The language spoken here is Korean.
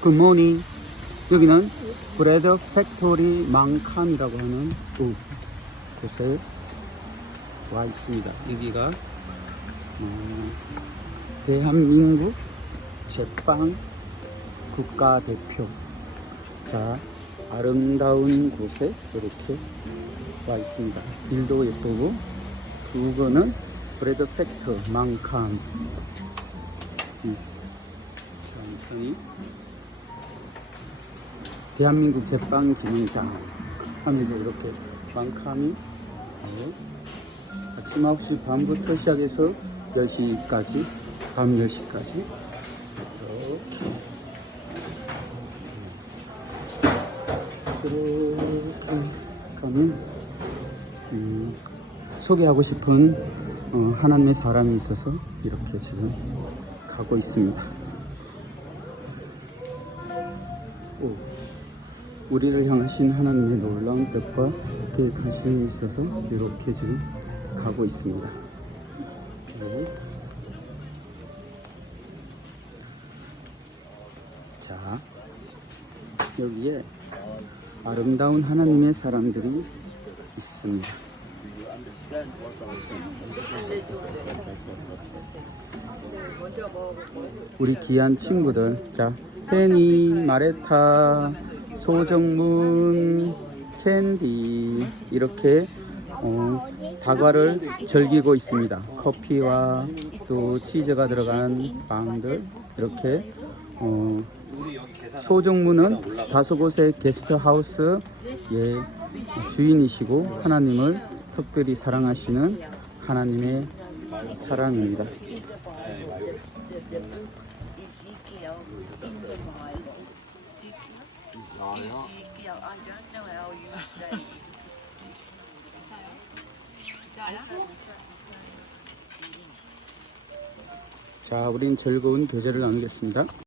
굿모닝. 여기는 브레드 팩토리 망칸이라고 하는 그 곳에 와 있습니다. 여기가 어, 대한민국 제빵 국가대표. 자, 아름다운 곳에 이렇게 와 있습니다. 길도 예쁘고, 그거는 브레드 팩터. 음. 천천히. 대한민국 제빵 기능장. 하면서 이렇게 하고 아침 9시 반부터 시작해서 10시까지, 밤 10시까지. 이렇게 이렇게 가면 음, 소개하고 싶은 어, 하나님의 사람이 있어서 이렇게 지금 가고 있습니다. 오, 우리를 향하신 하나님의 놀라운 뜻과 그 관심이 있어서 이렇게 지금 가고 있습니다. 네. 자, 여기에 아름다운 하나님의 사람들이 있습니다. 우리 귀한 친구들, 자, 혜니, 마레타, 소정문, 캔디, 이렇게 어, 다과를 즐기고 있습니다. 커피와 또 치즈가 들어간 빵들, 이렇게 어, 소정문은 다섯 곳의 게스트하우스 예, 주인이시고 하나님을 특별히 사랑하시는 하나님의 사랑입니다. 자, 우린 즐거운 교제를 나누겠습니다.